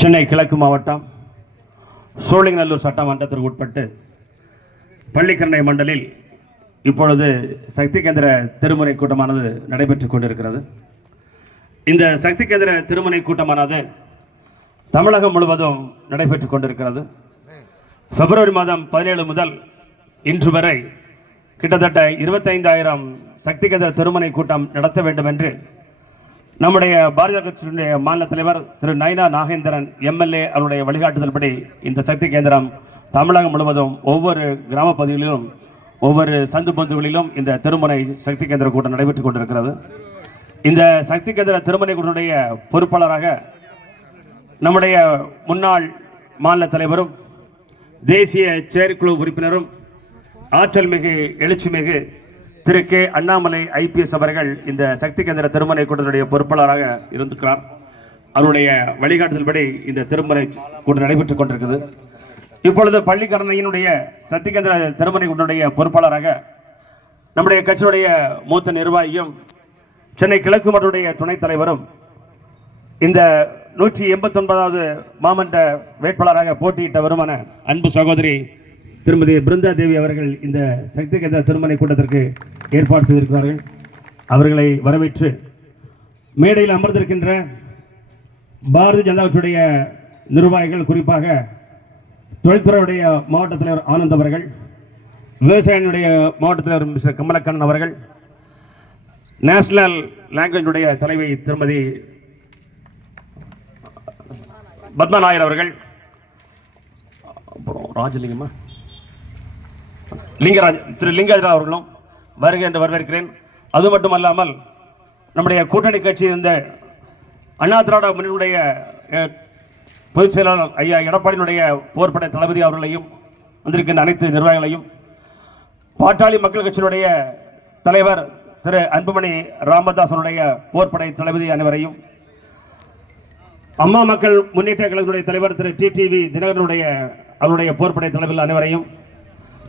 சென்னை கிழக்கு மாவட்டம் சோழிங்கநல்லூர் சட்டமன்றத்திற்கு உட்பட்டு பள்ளிக்கரணை மண்டலில் இப்பொழுது சக்தி கேந்திர திருமுறை கூட்டமானது நடைபெற்றுக் கொண்டிருக்கிறது. இந்த சக்தி கேந்திர திருமுறை கூட்டமானது தமிழகம் முழுவதும் நடைபெற்றுக் கொண்டிருக்கிறது. பிப்ரவரி மாதம் 17 முதல் இன்று வரை கிட்டத்தட்ட 25,000 சக்தி கேந்திர திருமுறை கூட்டம் நடத்த வேண்டும் என்று நம்முடைய பாரதிய கட்சியினுடைய மாநில தலைவர் திரு நயினா நாகேந்திரன் எம்எல்ஏ அவருடைய வழிகாட்டுதல்படி இந்த சக்தி கேந்திரம் தமிழகம் முழுவதும் ஒவ்வொரு கிராம பகுதிகளிலும் ஒவ்வொரு சந்து பந்துகளிலும் இந்த திருமுனை சக்தி கேந்திர கூட்டம் நடைபெற்றுக் கொண்டிருக்கிறது. இந்த சக்தி கேந்திர திருமுனை கூட்டத்துடைய பொறுப்பாளராக நம்முடைய முன்னாள் மாநில தலைவரும் தேசிய செயற்குழு உறுப்பினரும் ஆற்றல் மிகு எழுச்சி மிகு திரு கே அண்ணாமலை ஐபிஎஸ் அவர்கள் இந்த சக்தி கேந்திர திருமுனை கூட்டத்துடைய பொறுப்பாளராக இருந்திருக்கிறார். அவருடைய வழிகாட்டுதல்படி இந்த திருமுனை கூட்டம் நடைபெற்றுக் கொண்டிருக்கிறது. இப்பொழுது பள்ளிக்கரணையினுடைய சக்தி கேந்திர திருமுனை கூட்டத்துடைய பொறுப்பாளராக நம்முடைய கட்சியுடைய மூத்த நிர்வாகியும் சென்னை கிழக்கு மாவட்டத்துடைய துணைத் தலைவரும் இந்த 189வது மாமன்ற வேட்பாளராக போட்டியிட்ட வருமான அன்பு சகோதரி திருமதி பிருந்தா தேவி அவர்கள் இந்த சக்தி கேந்திர திருமுனை கூட்டத்திற்கு ஏற்பாடு செய்திருக்கிறார்கள். அவர்களை வரவேற்று மேடையில் அமர்ந்திருக்கின்ற பாரதிய ஜனதா கட்சியுடைய நிர்வாகிகள், குறிப்பாக தொழில்துறையுடைய மாவட்ட தலைவர் ஆனந்த் அவர்கள், விவசாயினுடைய மாவட்ட தலைவர் மிஸ்டர் கமலக்கண்ணன் அவர்கள், நேஷனல் லாங்குவேஜுடைய தலைவி திருமதி பத்மா நாயர் அவர்கள், அப்புறம் ராஜலிங்கம்மா லிங்கராஜ் திரு லிங்கராஜ் அவர்களும் வருகை என்று வரவேற்கிறேன். அது மட்டுமல்லாமல் நம்முடைய கூட்டணி கட்சி இருந்த அண்ணா திராவிட முன்னணியுடைய பொதுச் செயலாளர் ஐயா எடப்பாடியினுடைய போர்ப்படை தளபதி அவர்களையும், வந்திருக்கின்ற அனைத்து நிர்வாகிகளையும், பாட்டாளி மக்கள் கட்சியினுடைய தலைவர் திரு அன்புமணி ராமதாசனுடைய போர்ப்படை தளபதி அனைவரையும், அம்மா மக்கள் முன்னேற்ற கழகத்துடைய தலைவர் திரு டிடிவி தினகரனுடைய அவருடைய போர்ப்படை தளபதி அனைவரையும்,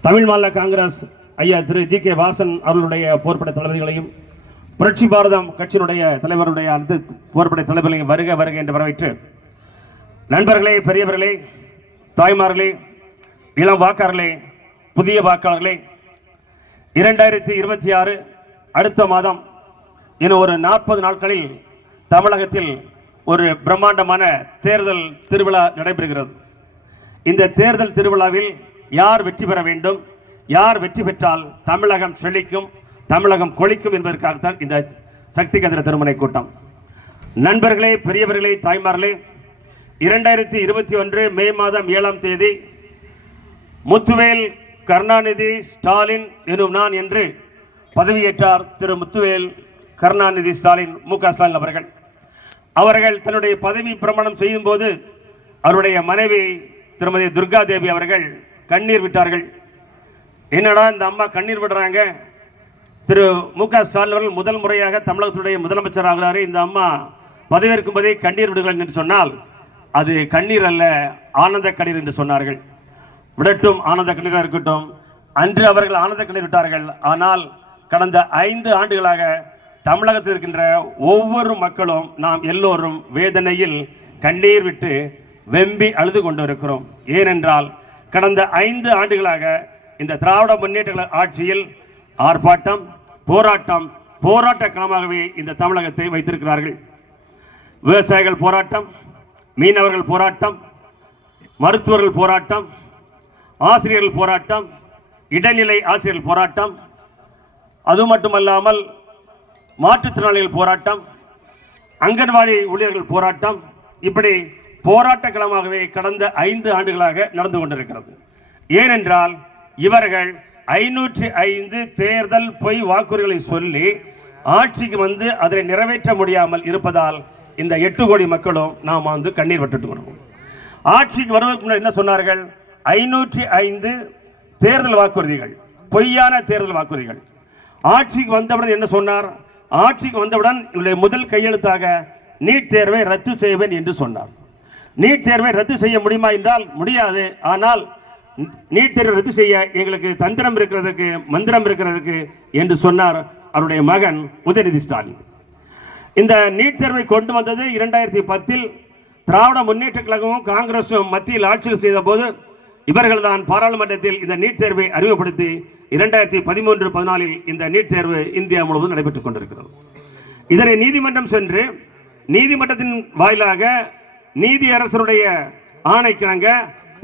தமிழ் மாநில காங்கிரஸ் ஐயா திரு ஜி கே வாசன் அவர்களுடைய போர்ப்படை தளபதிகளையும், புரட்சி பாரதம் கட்சியினுடைய தலைவருடைய அனைத்து போர்ப்படை தளபதிகளையும் வருக வருக என்று வரவேற்று, நண்பர்களே, பெரியவர்களே, தாய்மார்களே, இளம் வாக்காளர்களே, புதிய வாக்காளர்களே, 2026 அடுத்த மாதம் இன்னும் ஒரு 40 நாட்களில் தமிழகத்தில் ஒரு பிரம்மாண்டமான தேர்தல் திருவிழா நடைபெறுகிறது. இந்த தேர்தல் திருவிழாவில் யார் வெற்றி பெற வேண்டும், யார் வெற்றி பெற்றால் தமிழகம் செழிக்கும், தமிழகம் கொழிக்கும் என்பதற்காகத்தான் இந்த சக்தி கேந்திர திருமுனை கூட்டம். நண்பர்களே, பெரியவர்களே, தாய்மார்களே, 2021 மே மாதம் 7ஆம் தேதி முத்துவேல் கருணாநிதி ஸ்டாலின் எனும் நான் என்று பதவியேற்றார் திரு முத்துவேல் கருணாநிதி ஸ்டாலின் மு க ஸ்டாலின் அவர்கள் தன்னுடைய பதவி பிரமாணம் செய்யும் போது அவருடைய மனைவி திருமதி துர்கா தேவி அவர்கள் கண்ணீர் விட்டார்கள். என்னடா இந்த அம்மா கண்ணீர் விடுறாங்க, திரு மு க ஸ்டாலின் அவர்கள் முதல் முறையாக தமிழகத்துடைய முதலமைச்சர் ஆகிறாரு, இந்த அம்மா பதவியேற்கும் போதே கண்ணீர் விடுங்கள் என்று சொன்னால் அது கண்ணீர் அல்ல, ஆனந்த கண்ணீர் என்று சொன்னார்கள். விடட்டும், ஆனந்த கண்ணீராக இருக்கட்டும். அன்று அவர்கள் ஆனந்த கண்ணீர் விட்டார்கள். ஆனால் கடந்த 5 ஆண்டுகளாக தமிழகத்தில் இருக்கின்ற ஒவ்வொரு மக்களும், நாம் எல்லோரும் வேதனையில் கண்ணீர் விட்டு வெம்பி அழுது கொண்டிருக்கிறோம். ஏனென்றால் கடந்த 5 ஆண்டுகளாக இந்த திராவிட முன்னேற்ற ஆட்சியில் ஆர்ப்பாட்டம், போராட்டம், போராட்ட களமாகவே இந்த தமிழகத்தை வைத்திருக்கிறார்கள். விவசாயிகள் போராட்டம், மீனவர்கள் போராட்டம், மருத்துவர்கள் போராட்டம், ஆசிரியர்கள் போராட்டம், இடைநிலை ஆசிரியர்கள் போராட்டம், அது மட்டுமல்லாமல் மாற்றுத்திறனாளிகள் போராட்டம், அங்கன்வாடி ஊழியர்கள் போராட்டம், இப்படி போராட்ட களமாகவே கடந்த 5 ஆண்டுகளாக நடந்து கொண்டிருக்கிறது. ஏனென்றால் இவர்கள் 505 தேர்தல் பொய் வாக்குறுதிகளை சொல்லி ஆட்சிக்கு வந்து அதை நிறைவேற்ற முடியாமல் இருப்பதால் இந்த 8 கோடி மக்களும் நாம் வந்து கண்ணீர் விட்டுட்டு வருவோம். ஆட்சிக்கு வருவதற்கு முன்னாடி என்ன சொன்னார்கள்? 505 தேர்தல் வாக்குறுதிகள், பொய்யான தேர்தல் வாக்குறுதிகள். ஆட்சிக்கு வந்தவுடன் என்ன சொன்னார்? ஆட்சிக்கு வந்தவுடன் என்னுடைய முதல் கையெழுத்தாக நீட் தேர்வை ரத்து செய்வேன் என்று சொன்னார். நீட் தேர்வை ரத்து செய்ய முடியுமா என்றால் முடியாது. ஆனால் நீட் தேர்வை ரத்து செய்ய எங்களுக்கு தந்திரம் இருக்கிறதுக்கு, மந்திரம் இருக்கிறதுக்கு என்று சொன்னார் அவருடைய மகன் உதயநிதி ஸ்டாலின். இந்த நீட் தேர்வை கொண்டு வந்தது 2010 திராவிட முன்னேற்ற கழகமும் காங்கிரசும் மத்தியில் ஆட்சி செய்த போது இவர்கள் தான் பாராளுமன்றத்தில் இந்த நீட் தேர்வை அறிமுகப்படுத்தி 2013-14 இந்த நீட் தேர்வு இந்தியா முழுவதும் நடைபெற்றுக் கொண்டிருக்கிறது. இதனை நீதிமன்றம் சென்று நீதிமன்றத்தின் வாயிலாக நீதியரசருடைய ஆணைக்கிணங்க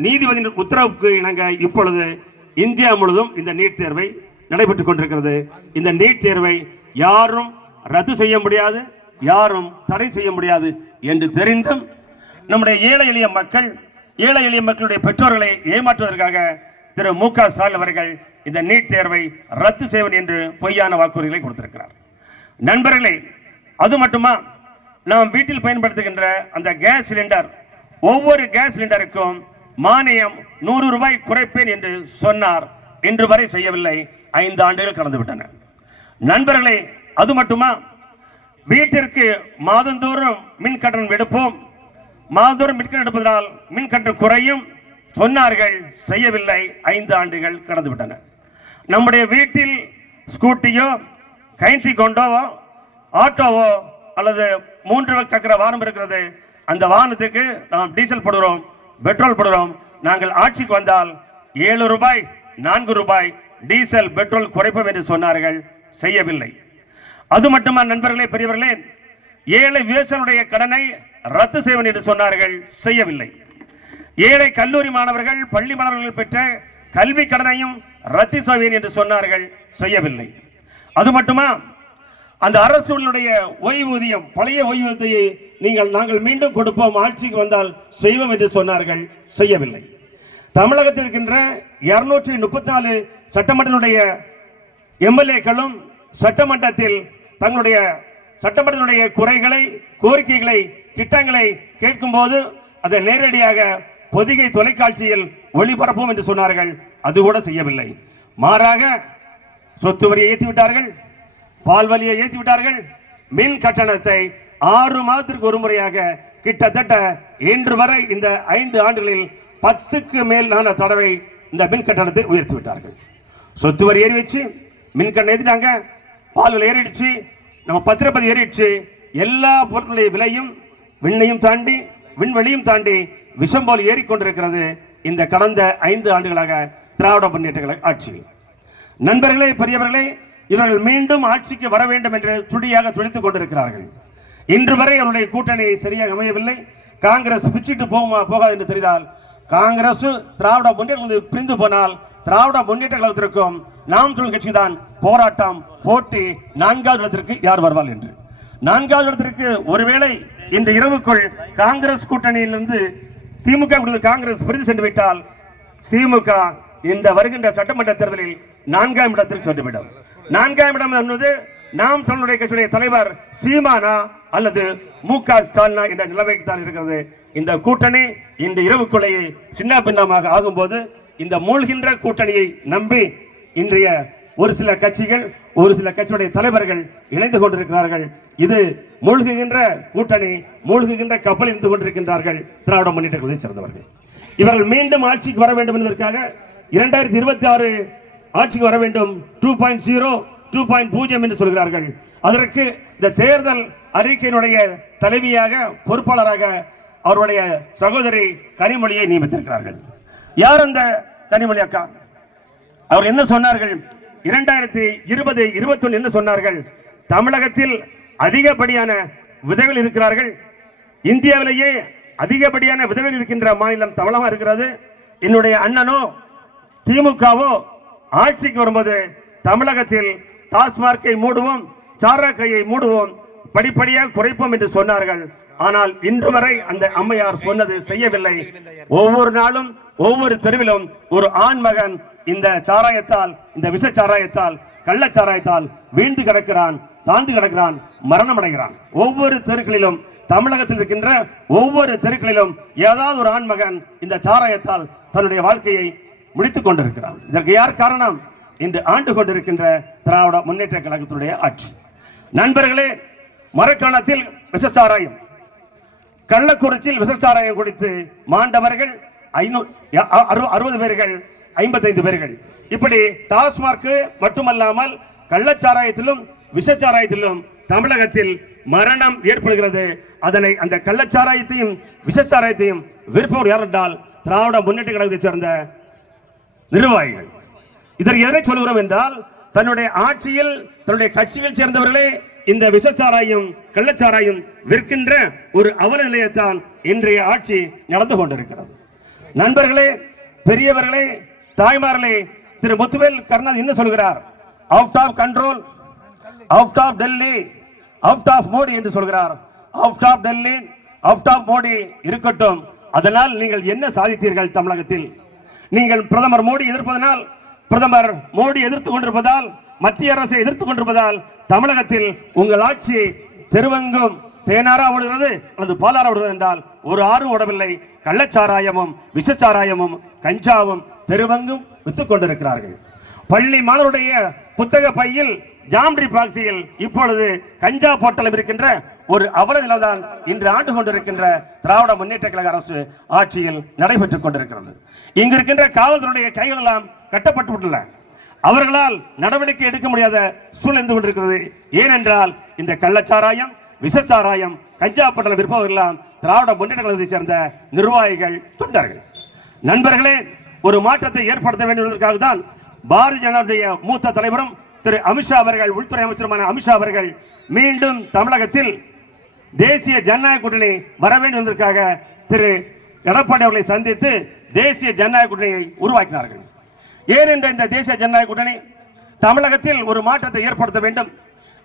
நீதிபதியின் உத்தரவுக்கு இணங்க இப்பொழுது இந்தியா முழுவதும் இந்த நீட் தேர்வை நடைபெற்றுக் கொண்டிருக்கிறது. இந்த நீட் தேர்வை யாரும் ரத்து செய்ய முடியாது, யாரும் தடை செய்ய முடியாது என்று தெரிந்தும் நம்முடைய ஏழை எளிய மக்களுடைய பெற்றோர்களை ஏமாற்றுவதற்காக திரு மு.க. ஸ்டாலின் அவர்கள் இந்த நீட் தேர்வை ரத்து செய்வது என்று பொய்யான வாக்குறுதிகளை கொடுத்திருக்கிறார். நண்பர்களே, அது மட்டுமா, நாம் வீட்டில் பயன்படுத்துகின்ற அந்த கேஸ் சிலிண்டர், ஒவ்வொரு கேஸ் சிலிண்டருக்கும் மானியம் 100 ரூபாய் குறைப்பேன் என்று சொன்னார். இன்று வரை செய்யவில்லை. 5 ஆண்டுகள் கடந்து விட்டன. நண்பர்களே, அது மட்டுமா, வீட்டிற்கு மாதந்தோறும் மின் கட்டணம் எடுப்போம், மாதந்தோறும் மின் கட்டணம் எடுப்பதனால் மின் கட்டணம் குறையும் சொன்னார்கள். செய்யவில்லை. 5 ஆண்டுகள் கடந்து விட்டன. நம்முடைய வீட்டில் ஸ்கூட்டியோ கைண்டி கொண்டோவோ ஆட்டோவோ அல்லது 3 சக்கர வாகனம் இருக்கிறது. அந்த வாகனத்துக்கு நாம் டீசல் போடுகிறோம், பெட்ரோல் போடுகிறோம். நாங்கள் ஆட்சிக்கு வந்தால் 7 ரூபாய் 4 ரூபாய் டீசல் பெட்ரோல் குறைப்போம் என்று சொன்னார்கள். செய்யவில்லை. அது மட்டுமா நண்பர்களே, பெரியவர்களே, ஏழை விவசாயிகளுடைய கடனை ரத்து செய்வேன் என்று சொன்னார்கள். செய்யவில்லை. ஏழை கல்லூரி மாணவர்கள் பள்ளி மாணவர்கள் பெற்ற கல்வி கடனையும் ரத்து செய்வேன் என்று சொன்னார்கள். செய்யவில்லை. அது மட்டுமா, அந்த அரசுடைய ஓய்வூதியம், பழைய ஓய்வூதியத்தை நாங்கள் மீண்டும் கொடுப்போம், ஆட்சிக்கு வந்தால் செய்வோம் என்று சொன்னார்கள். செய்யவில்லை. தமிழகத்தில் இருக்கின்ற 234 சட்டமன்றத்தினுடைய எம்எல்ஏக்களும் சட்டமன்றத்தில் தங்களுடைய சட்டமன்றத்தினுடைய குறைகளை, கோரிக்கைகளை, திட்டங்களை கேட்கும் போது அதை நேரடியாக பொதிகை தொலைக்காட்சியில் ஒளிபரப்பும் என்று சொன்னார்கள். அது கூட செய்யவில்லை. மாறாக சொத்து வரியை ஏற்றிவிட்டார்கள், பால் வரியை ஏற்றிவிட்டார்கள். மின் கட்டணத்தை 6 மாதத்திற்கு ஒரு முறையாக கிட்டத்தட்ட இன்று வரை இந்த 5 ஆண்டுகளில் 10க்கு மேலான தடவை இந்த மின் கட்டணத்தை உயர்த்தி விட்டார்கள். சொத்து வரி ஏறி வச்சு மின் கட்டணம் ஏற்றிட்டாங்க, பால் விலை ஏறிடுச்சு, நம்ம பத்திரப்பதி ஏறிடுச்சு. எல்லா பொருட்களுடைய விலையும் விண்ணையும் தாண்டி விண்வெளியும் தாண்டி விஷம் போல் ஏறிக்கொண்டிருக்கிறது இந்த கடந்த 5 ஆண்டுகளாக திராவிட முன்னேற்ற கழக ஆட்சியில். நண்பர்களே, பெரியவர்களே, இவர்கள் மீண்டும் ஆட்சிக்கு வர வேண்டும் என்று துடியாக துடித்துக் கொண்டிருக்கிறார்கள். இன்று வரை அவருடைய கூட்டணி சரியாக அமையவில்லை. காங்கிரஸ் பிச்சுட்டு போகாது என்று தெரிந்தால், காங்கிரஸ் திராவிட முன்னேற்ற பிரிந்து போனால் திராவிட முன்னேற்ற கழகத்திற்கும் நாம் தமிழர் கட்சி தான் போராட்டம் போட்டி 4வது இடத்திற்கு யார் வருவார் என்று. 4வது இடத்திற்கு ஒருவேளை இன்று இரவுக்குள் காங்கிரஸ் கூட்டணியிலிருந்து திமுக காங்கிரஸ் பிரிந்து சென்று விட்டால் திமுக இந்த வருகின்ற சட்டமன்ற தேர்தலில் 4ஆம் இடத்திற்கு சென்றுவிடும். 4ஆம் இடம் என்பது நாம் தமிழருடைய கட்சியுடைய தலைவர் சீமானா அல்லது மு.க. ஸ்டாலினா என்ற நிலைமைக்கு தான் இருக்கிறது. இந்த கூட்டணி இன்று இரவுக்குள்ளேயே சின்ன பின்னமாக ஆகும்போது இந்த மூழ்கின்ற கூட்டணியை நம்பி இன்றைய ஒரு சில கட்சிகள், ஒரு சில கட்சியுடைய தலைவர்கள் இணைந்து கொண்டிருக்கிறார்கள். இது மூழ்குகின்ற கூட்டணி, மூழ்குகின்ற கப்பல் இருந்து கொண்டிருக்கின்றார்கள் திராவிட முன்னேற்ற கழகத்தை சேர்ந்தவர்கள். இவர்கள் மீண்டும் ஆட்சிக்கு வர வேண்டும் என்பதற்காக 2026 ஆட்சிக்கு வர வேண்டும், 2.0 2.0 என்று சொல்கிறார்கள். அதற்கு இந்த தேர்தல் அறிக்கையினுடைய தலைவியாக, பொறுப்பாளராக அவருடைய சகோதரி கனிமொழியை நியமித்திருக்கிறார்கள். யார் அந்த கனிமொழி அக்கா? அவர் என்ன சொன்னார்கள்? 2020-21 என்ன சொன்னார்கள்? தமிழகத்தில் அதிகப்படியான விதவைகள் இருக்கிறார்கள், இந்தியாவிலேயே அதிகப்படியான விதவைகள் இருக்கின்ற மாநிலம் தமிழகமாக இருக்கிறது. என்னுடைய அண்ணனோ திமுகவோ ஆட்சிக்கு வரும்போது தமிழகத்தில் டாஸ்மார்க்கை மூடுவோம், சாராக்கையை மூடுவோம், படிப்படியாக குறைப்போம் என்று சொன்னார்கள். ஆனால் இன்று வரை அந்த அம்மையார் சொன்னது செய்யவில்லை. ஒவ்வொரு நாளும் ஒவ்வொரு தெருவிலும் ஒரு ஆண் மகன் இந்த சாராயத்தால், இந்த விஷ சாராயத்தால், கள்ளச்சாராயத்தால் வீழ்ந்து கிடக்கிறான், தாழ்ந்து கிடக்கிறான், மரணம் அடைகிறான். ஒவ்வொரு தெருக்களிலும், தமிழகத்தில் இருக்கின்ற ஒவ்வொரு தெருக்களிலும் ஏதாவது ஒரு ஆண் மகன் இந்த சாராயத்தால் தன்னுடைய வாழ்க்கையை முடித்துக் கொண்டிருக்கிறான். இதற்கு யார் காரணம்? இன்று ஆண்டு கொண்டிருக்கின்ற திராவிட முன்னேற்ற கழகத்தினுடைய ஆட்சி. நண்பர்களே, மரக்காணத்தில் விஷச்சாராயம், கள்ளக்குறிச்சியில் விஷச்சாராயம் குடித்து மாண்டவர்கள் 60 பேர்கள், 55 பேர்கள். இப்படி டாஸ்மார்க் மட்டுமல்லாமல் கள்ளச்சாராயத்திலும் விஷச்சாராயத்திலும் தமிழகத்தில் மரணம் ஏற்படுகிறது. அதனை அந்த கள்ளச்சாராயத்தையும் விஷச்சாராயத்தையும் விற்பவர் யார் என்றால் திராவிட முன்னேற்ற கழகத்தை சேர்ந்த நிர்வாகிகள். இதற்கு எதிரே சொல்கிறோம் என்றால் தன்னுடைய ஆட்சியில் தன்னுடைய கட்சியில் சேர்ந்தவர்களே இந்த விஷச்சாராயம் கள்ளச்சாராயம் விற்கின்ற ஒரு அவல நிலையத்தான் இன்றைய ஆட்சி நடந்து கொண்டிருக்கிறது. நண்பர்களே, பெரியவர்களே, தாய்மார்களே, திரு முத்துவேல் கருணாநிதி என்ன சொல்கிறார்? Out of control, out of Delhi, out of Modi என்று சொல்கிறார். Out of Delhi, out of Modi இருக்கட்டும். அதனால் நீங்கள் என்ன சாதித்தீர்கள்? தமிழகத்தில் நீங்கள் பிரதமர் மோடி எதிர்ப்பதனால், பிரதமர் மோடி எதிர்த்துக் கொண்டிருப்பதால், மத்திய அரசை எதிர்த்துக் கொண்டிருப்பதால் தமிழகத்தில் உங்கள் ஆட்சி தெருவெங்கும் தேனாரா ஓடுகிறது அல்லது பாலாரா ஓடுகிறது என்றால் ஒரு ஆறும் ஓடவில்லை. கள்ளச்சாராயமும் விஷச்சாராயமும் கஞ்சாவும் தெருவெங்கும் வித்துக் கொண்டிருக்கிறார்கள். பள்ளி மாணவருடைய புத்தக பையில் ஜாம்ட்ரி பாக்ஸில் இப்பொழுது கஞ்சா போட்டலம் இருக்கின்ற ஒரு அவல நிலைதான் இன்று ஆண்டு கொண்டிருக்கின்ற திராவிட முன்னேற்ற கழக அரசு ஆட்சியில் நடைபெற்றுக் கொண்டிருக்கிறது. இங்கு இருக்கின்ற காவல்துறையுடைய கைகள் எல்லாம் கட்டப்பட்டு விட்டுள்ள அவர்களால் நடவடிக்கை எடுக்க முடியாத சூழல் இருந்து கொண்டிருக்கிறது. ஏனென்றால் இந்த கள்ளச்சாராயம் விஷச்சாராயம் கஞ்சா பட்டலம் விற்பவர்களெல்லாம் திராவிட முன்னேற்ற கழகத்தை சேர்ந்த நிர்வாகிகள் தொண்டர்கள். நண்பர்களே, ஒரு மாற்றத்தை ஏற்படுத்த வேண்டும் என்பதற்காக தான் பாரதிய ஜனதாவுடைய மூத்த தலைவரும் திரு அமித்ஷா அவர்கள், உள்துறை அமைச்சருமான அமித்ஷா அவர்கள் மீண்டும் தமிழகத்தில் தேசிய ஜனநாயக கூட்டணி வர வேண்டும் என்பதற்காக திரு எடப்பாடி அவர்களை சந்தித்து தேசிய ஜனநாயக கூட்டணியை உருவாக்கினார்கள். ஏனென்ற இந்த தேசிய ஜனநாயக கூட்டணி தமிழகத்தில் ஒரு மாற்றத்தை ஏற்படுத்த வேண்டும்.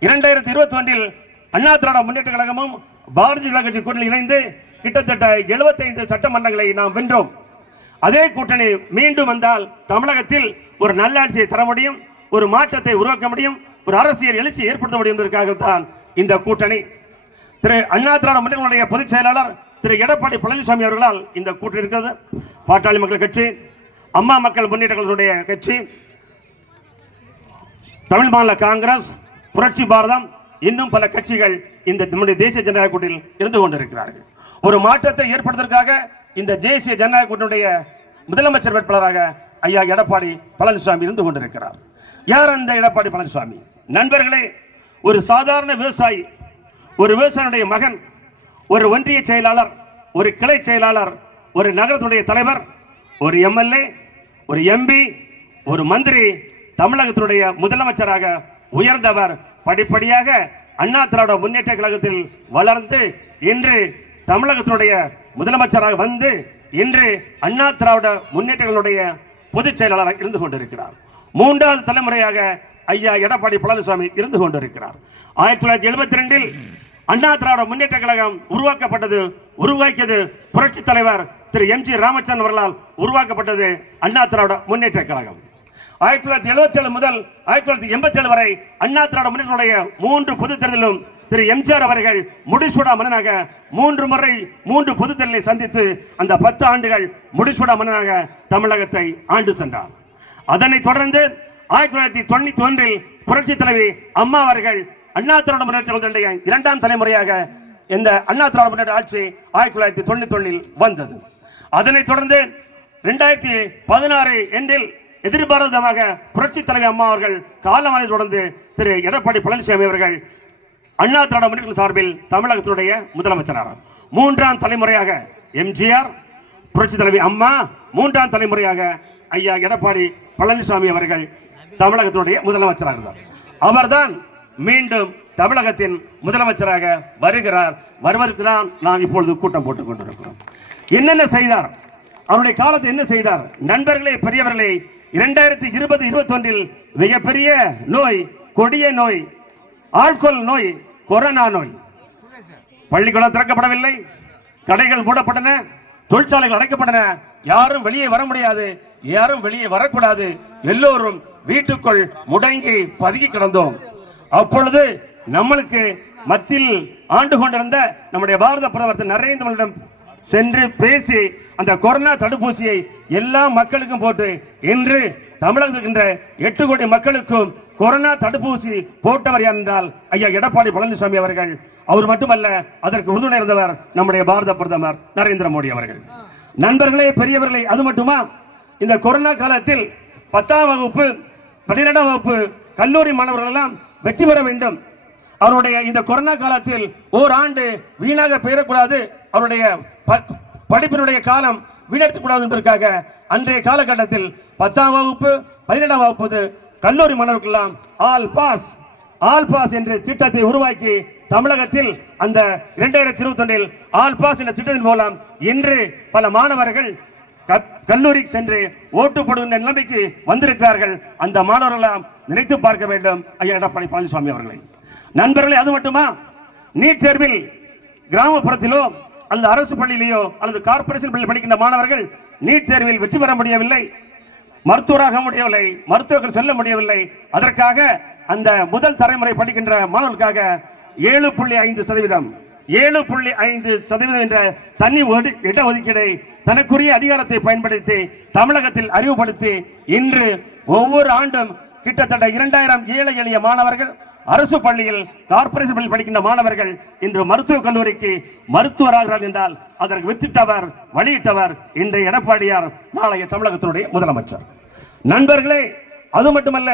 2021 அண்ணா திராவிட முன்னேற்ற கழகமும் பாரதிய ஜனதா கட்சி கூட்டணி இணைந்து கிட்டத்தட்ட 75 சட்டமன்றங்களை நாம் வென்றோம். அதே கூட்டணி மீண்டும் வந்தால் தமிழகத்தில் ஒரு நல்லாட்சியை தர முடியும், ஒரு மாற்றத்தை உருவாக்க முடியும், ஒரு அரசியல் எழுச்சி ஏற்படுத்த முடியும் என்பதற்காகத்தான் இந்த கூட்டணி. திரு அண்ணா திராவிட முன்னேற்ற பொதுச் செயலாளர் திரு எடப்பாடி பழனிசாமி அவர்களால் இந்த கூட்டணி இருக்கிறது. பாட்டாளி மக்கள் கட்சி, அம்மா மக்கள் முன்னேற்ற கழகத்துடைய கட்சி, தமிழ் மாநில காங்கிரஸ், புரட்சி பாரதம், இன்னும் பல கட்சிகள் இந்த நம்முடைய தேசிய ஜனநாயக கூட்டணியில் இருந்து கொண்டிருக்கிறார்கள். ஒரு மாற்றத்தை ஏற்படுத்துவதற்காக இந்த தேசிய ஜனநாயக கூட்டணியுடைய முதலமைச்சர் வேட்பாளராக ஐயா எடப்பாடி பழனிசாமி இருந்து கொண்டிருக்கிறார். யார் அந்த எடப்பாடி பழனிசாமி? நண்பர்களே, ஒரு சாதாரண விவசாயி, ஒரு விவசாயியுடைய மகன், ஒரு ஒன்றிய செயலாளர், ஒரு கிளை செயலாளர், ஒரு நகரத்துடைய தலைவர், ஒரு எம்எல்ஏ, ஒரு எம்பி, ஒரு மந்திரி, தமிழகத்தினுடைய முதலமைச்சராக உயர்ந்தவர். படிப்படியாக அண்ணா திராவிட முன்னேற்ற கழகத்தில் வளர்ந்து இன்று தமிழகத்தினுடைய முதலமைச்சராக வந்து இன்று அண்ணா திராவிட முன்னேற்றங்களுடைய பொதுச் செயலாளராக இருந்து கொண்டிருக்கிறார். 3வது தலைமுறையாக ஐயா எடப்பாடி பழனிசாமி இருந்து கொண்டிருக்கிறார். 1972 அண்ணா திராவிட முன்னேற்ற கழகம் உருவாக்கியது புரட்சி தலைவர் திரு எம்.ஜி. ராமச்சந்திரன் அவர்களால் உருவாக்கப்பட்டது அண்ணா திராவிட முன்னேற்ற கழகம். 1977 முதல் 1987 வரை அண்ணா திராவிட முன்னேற்றத்துடைய 3 பொதுத் தேர்தலிலும் திரு எம்ஜிஆர் அவர்கள் முடிசூடா மன்னனாக 3 முறை 3 பொதுத் தேர்தலை சந்தித்து அந்த 10 ஆண்டுகள் முடிசூடா மன்னனாக தமிழகத்தை ஆண்டு சென்றார். அதனைத் தொடர்ந்து 1991 புரட்சி தலைவி அம்மா அவர்கள் அண்ணா திராவிட முன்னேற்ற கழகத்துடைய 2ஆம் தலைமுறையாக இந்த அண்ணா திராவிட முன்னேற்ற ஆட்சி 1991 வந்தது. அதனைத் தொடர்ந்து 2016 எண்டில் எதிர்பாராதமாக புரட்சி தலைவி அம்மா அவர்கள் காலமானதை தொடர்ந்து திரு எடப்பாடி பழனிசாமி அவர்கள் அண்ணா திராவிட முன்னேற்ற சார்பில் தமிழகத்தினுடைய முதலமைச்சரானார். 3ஆம் தலைமுறையாக எம்ஜிஆர், புரட்சி தலைவி அம்மா, 3ஆம் தலைமுறையாக ஐயா எடப்பாடி பழனிசாமி அவர்கள் தமிழகத்தினுடைய முதலமைச்சராக இருந்தார். அவர்தான் மீண்டும் தமிழகத்தின் முதலமைச்சராக வருகிறார். வருவதற்கு தான் நாம் இப்பொழுது கூட்டம் போட்டுக் கொண்டிருக்கிறோம். என்னென்ன செய்தார்? அவருடைய காலத்தில் என்ன செய்தார்? நண்பர்களே, பெரியவர்களே, 2020-21 மிகப்பெரிய நோய், கொடிய நோய், ஆல்கோல் நோய், கொரோனா நோய். பள்ளிக்கூடம் திறக்கப்படவில்லை, கடைகள் மூடப்பட்டன, தொழிற்சாலைகள் அடைக்கப்பட்டன. யாரும் வெளியே வர முடியாது, யாரும் வெளியே வரக்கூடாது. எல்லோரும் வீட்டுக்குள் முடங்கி பதுங்கி கிடந்தோம். அப்பொழுது நம்மளுக்கு மத்தியில் ஆண்டு கொண்டிருந்த நம்முடைய பாரத பிரதமர் நரேந்திர மோடியிடம் சென்று பேசி அந்த கொரோனா தடுப்பூசியை எல்லா மக்களுக்கும் போட்டு இன்று தமிழகத்தில் இருக்கின்ற 8 கோடி மக்களுக்கும் கொரோனா தடுப்பூசி போட்டவர் என்றால் ஐயா எடப்பாடி பழனிசாமி அவர்கள். அவர் மட்டுமல்ல, அதற்கு உறுதுணை இருந்தவர் நம்முடைய பாரத பிரதமர் நரேந்திர மோடி அவர்கள். நண்பர்களே, பெரியவர்களே, அது மட்டுமா? இந்த கொரோனா காலத்தில் 10ஆம் வகுப்பு 12ஆம் வகுப்பு கல்லூரி மாணவர்கள் எல்லாம் வெற்றி பெற வேண்டும். அவருடைய இந்த கொரோனா காலத்தில் ஓராண்டு வீணாக பெயரக்கூடாது, அவருடைய படிப்பினுடைய காலம் வீணடிக்கக்கூடாது என்பதற்காக அன்றைய காலகட்டத்தில் 10ஆம் வகுப்பு 12ஆம் வகுப்பு கல்லூரி மாணவர்களெல்லாம் ஆல் பாஸ் என்ற திட்டத்தை உருவாக்கி தமிழகத்தில் அந்த 2021 ஆல் பாஸ் என்ற திட்டத்தின் மூலம் இன்று பல மாணவர்கள் கல்லூரிக்கு சென்று ஓட்டு போடுகின்ற நிலைமைக்கு வந்திருக்கிறார்கள். அந்த மாணவர்களெல்லாம் நினைத்து பார்க்க வேண்டும் ஐயா எடப்பாடி பழனிசாமி அவர்களை. நண்பர்களே, அது மட்டுமா, நீட் தேர்வில் கிராமப்புறத்திலோ அல்லது அரசு பள்ளியிலேயோ அல்லது கார்பரேஷன் பள்ளியில் படிக்கின்ற மாணவர்கள் நீட் தேர்வில் வெற்றி பெற முடியவில்லை, மருத்துவராக முடியவில்லை, மருத்துவர்கள் செல்ல முடியவில்லை. அதற்காக அந்த முதல் தலைமுறை படிக்கின்ற மாணவர்களுக்காக 7.5% என்ற தனி இடஒதுக்கீடை தனக்குரிய அதிகாரத்தை பயன்படுத்தி தமிழகத்தில் அறிவுபடுத்தி இன்று ஒவ்வொரு ஆண்டும் கிட்டத்தட்ட 2000 ஏழை எளிய மாணவர்கள் அரசு பள்ளியில் கார்பரேஷன் பள்ளியில் படிக்கின்ற மாணவர்கள் இன்று மருத்துவக் கல்லூரிக்கு மருத்துவராகிறார்கள் என்றால் அதற்கு வித்திட்டவர் வழியிட்டவர் இன்றைய எடப்பாடியார், நாளைய தமிழகத்தினுடைய முதலமைச்சர். நண்பர்களே, அது மட்டுமல்ல,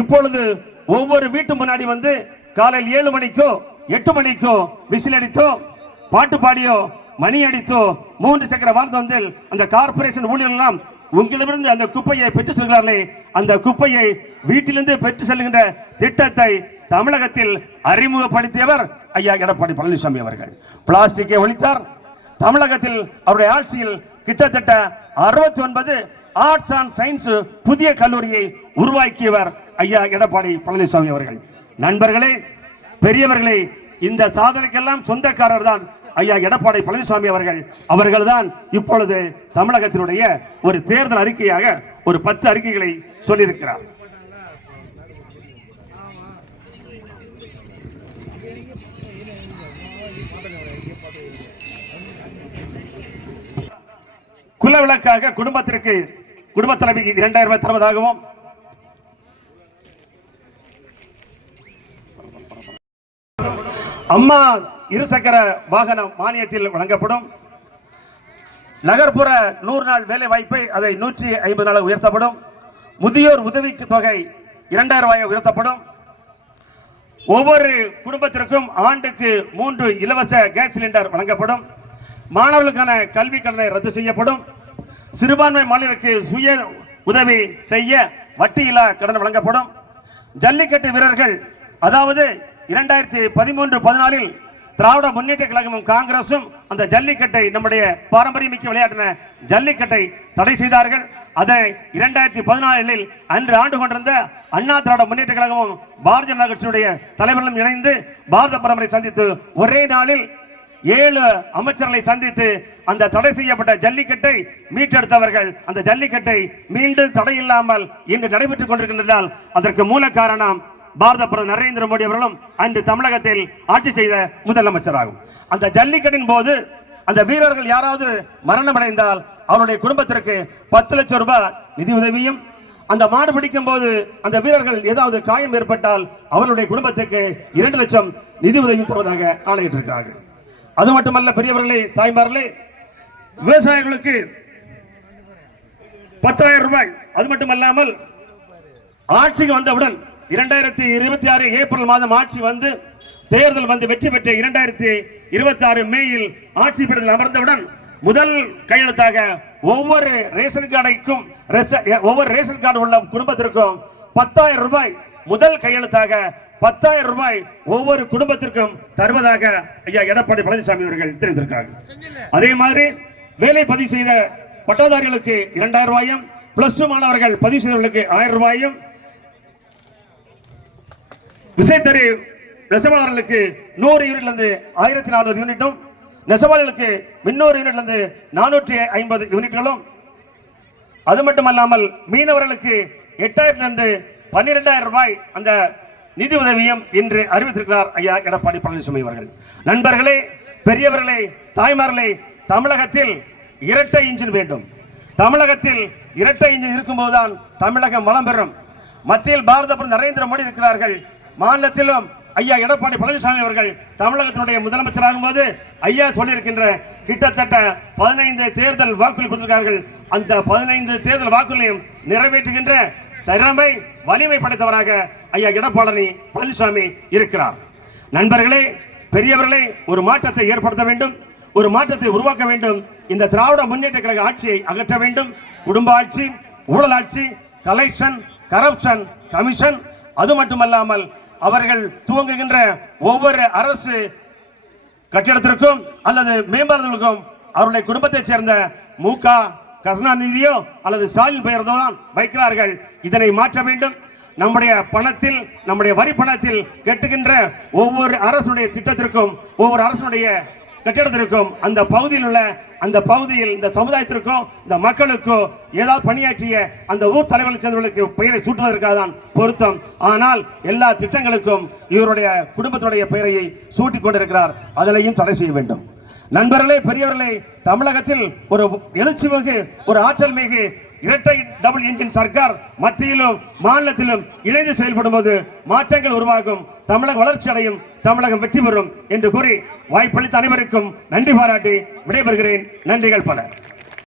இப்பொழுது ஒவ்வொரு வீட்டு முன்னாடி வந்து காலையில் 7 மணிக்கோ 8 மணிக்கோ விசில் அடித்தோ பாட்டு பாடியோ மணி அடித்தோ 3 சக்கர வாகனத்தில் அந்த கார்பரேஷன் ஊழியர்கள் உங்களிடமிருந்து அந்த குப்பையை பெற்று செல்கிறார்களே, அந்த குப்பையை வீட்டிலிருந்து பெற்று செல்கின்ற திட்டத்தை தமிழகத்தில் அறிமுகப்படுத்தியவர் ஐயா எடப்பாடி பழனிசாமி அவர்கள். பிளாஸ்டிக்கை ஒழித்தார். தமிழகத்தில் அவருடைய ஆட்சியில் கிட்டத்தட்ட 69 ஆர்ட்ஸ் அண்ட் சயின்ஸ் புதிய கல்லூரியை உருவாக்கியவர் ஐயா எடப்பாடி பழனிசாமி அவர்கள். நண்பர்களே, பெரியவர்களே, இந்த சாதனைக்கெல்லாம் சொந்தக்காரர் தான் ஐயா எடப்பாடி பழனிசாமி அவர்கள் தான் இப்பொழுது தமிழகத்தினுடைய ஒரு தேர்தல் அறிக்கையாக ஒரு 10 அறிக்கைகளை சொல்லியிருக்கிறார். குலவிளக்காக குடும்ப தலைவிக்கு 2000 ரூபாய் தருவதாகவும், அம்மா இருசக்கர வாகன மானியத்தில் வழங்கப்படும். நகர்ப்புற 100 நாள் வேலை வாய்ப்பை அதை 150 நாள் உயர்த்தப்படும். முதியோர் உதவிக்கு தொகை 2000 ரூபாய் உயர்த்தப்படும். ஒவ்வொரு குடும்பத்திற்கும் ஆண்டுக்கு 3 இலவச கேஸ் சிலிண்டர் வழங்கப்படும். மாணவர்களுக்கான கல்வி கடனை ரத்து செய்யப்படும். சிறுபான்மை மாநிலருக்கு சுய உதவி செய்ய வட்டியில்லா கடன் வழங்கப்படும். ஜல்லிக்கட்டு வீரர்கள், அதாவது 2013-14 திராவிட முன்னேற்ற கழகமும் காங்கிரசும் அந்த ஜல்லிக்கட்டை, நம்முடைய பாரம்பரியமிக்க விளையாட்டின ஜல்லிக்கட்டை தடை செய்தார்கள். அதை 2014 அன்று ஆண்டு கொண்டிருந்த அண்ணா திராவிட முன்னேற்ற கழகமும் பாரதிய ஜனதா கட்சியுடைய தலைவர்களும் இணைந்து பாரத பிரதமரை சந்தித்து ஒரே நாளில் 7 அமைச்சர்களை சந்தித்து அந்த தடை செய்யப்பட்ட ஜல்லிக்கட்டை மீட்டெடுத்தவர்கள். அந்த ஜல்லிக்கட்டை மீண்டும் தடையில்லாமல் இன்று நடைபெற்றுக் கொண்டிருக்கின்றால் அதற்கு மூல காரணம் பாரத பிரதமர் நரேந்திர மோடி அவர்களும் அன்று தமிழகத்தில் ஆட்சி செய்த முதலமைச்சராகும். அந்த ஜல்லிக்கட்டின் போது அந்த வீரர்கள் யாராவது மரணம் அடைந்தால் அவருடைய குடும்பத்திற்கு 10 லட்சம் ரூபாய் நிதி உதவியும், அந்த மாடு பிடிக்கும் போது அந்த வீரர்கள் ஏதாவது காயம் ஏற்பட்டால் அவர்களுடைய குடும்பத்துக்கு 2 லட்சம் நிதி உதவி தருவதாக ஆணையிட்டிருக்கிறார்கள். அது மட்டுமல்ல, பெரியவர்களே, தாய்மார்களே, விவசாயிகளுக்கு 10,000 ரூபாய். அது மட்டுமல்லாமல் ஆட்சிக்கு வந்தவுடன் 2026 ஏப்ரல் மாதம் ஆட்சி வந்து தேர்தல் வந்து வெற்றி பெற்ற 2026 மேயில் ஆட்சி பீடத்தில் அமர்ந்தவுடன் முதல் கையெழுத்தாக ஒவ்வொரு ரேஷன் கார்டு உள்ள குடும்பத்திற்கும் 10,000 ரூபாய் முதல் கையெழுத்தாக 10,000 ரூபாய் ஒவ்வொரு குடும்பத்திற்கும் தருவதாக ஐயா எடப்பாடி பழனிசாமி அவர்கள் தெரிவித்திருக்கிறார்கள். அதே மாதிரி வேலை பதிவு செய்த பட்டதாரிகளுக்கு 2000 ரூபாயும், பிளஸ் 2 மாணவர்கள் பதிவு செய்தவர்களுக்கு 1000 ரூபாயும், விசைத்தறி நெசவாளர்களுக்கு 100 யூனிட்லிருந்து 1400 யூனிட்டும், நெசவாளர்களுக்கு 300 யூனிட்லிருந்து 450 யூனிட்களும், அது மட்டுமல்லாமல் மீனவர்களுக்கு 8000 12,000 ரூபாய் அந்த நிதி உதவியும் இன்று அறிவித்திருக்கிறார் ஐயா எடப்பாடி பழனிசாமி அவர்கள். நண்பர்களே, பெரியவர்களே, தாய்மார்களே, தமிழகத்தில் இரட்டை இன்ஜின் வேண்டும். தமிழகத்தில் இரட்டை இன்ஜின் இருக்கும்போதுதான் தமிழகம் வளம் பெறும். மத்தியில் பாரத பிரதமர் நரேந்திர மோடி இருக்கிறார்கள். மாநிலத்திலும் ஐயா எடப்பாடி பழனிசாமி அவர்கள் தமிழகத்தினுடைய முதலமைச்சராகும் போது ஐயா சொல்லியிருக்கின்ற கிட்டத்தட்ட 15 தேர்தல் வாக்குறுதி கொடுத்திருக்கிறார்கள். அந்த 15 தேர்தல் வாக்குறுதியையும் நிறைவேற்றுகின்ற திறமை வலிமை படைத்தவராக ஐயா எடப்பாடி பழனிசாமி இருக்கிறார். நண்பர்களே, பெரியவர்களே, ஒரு மாற்றத்தை ஏற்படுத்த வேண்டும், ஒரு மாற்றத்தை உருவாக்க வேண்டும். இந்த திராவிட முன்னேற்ற கழக ஆட்சியை அகற்ற வேண்டும். குடும்ப ஆட்சி, ஊழல் ஆட்சி, கலெக்ஷன், கரப்ஷன், கமிஷன், அது மட்டுமல்லாமல் அவர்கள் துவங்குகின்ற ஒவ்வொரு அரசு கட்டிடத்திற்கும் அல்லது மேம்பாலத்திற்கும் அவருடைய குடும்பத்தைச் சேர்ந்த மு.க. கருணாநிதியோ அல்லது ஸ்டாலின் பெயர்தோ தான் வைக்கிறார்கள். இதனை மாற்ற வேண்டும். நம்முடைய பணத்தில், நம்முடைய வரி பணத்தில் கட்டுகின்ற ஒவ்வொரு அரசுடைய திட்டத்திற்கும், ஒவ்வொரு அரசுடைய கட்டிடத்திற்கும் அந்த பகுதியில் உள்ள அந்த பகுதியில் இந்த சமுதாயத்திற்கோ இந்த மக்களுக்கோ ஏதாவது பணியாற்றிய அந்த ஊர் தலைவர்கள் சேர்ந்தவர்களுக்கு பெயரை சூட்டுவதற்காக தான் பொருத்தம். ஆனால் எல்லா திட்டங்களுக்கும் இவருடைய குடும்பத்துடைய பெயரை சூட்டிக் கொண்டிருக்கிறார். அதிலையும் தடை செய்ய வேண்டும். நண்பர்களே, பெரியவர்களே, தமிழகத்தில் ஒரு எழுச்சி மிகு, ஒரு ஆற்றல் மிகு இரட்டை டபுள் என்ஜின் சர்க்கார் மத்தியிலும் மாநிலத்திலும் இணைந்து செயல்படும் போது மாற்றங்கள் உருவாகும், தமிழகம் வளர்ச்சி அடையும், தமிழகம் வெற்றி பெறும் என்று கூறி வாய்ப்பளித்த அனைவருக்கும் நன்றி பாராட்டி விடைபெறுகிறேன். நன்றிகள் பல.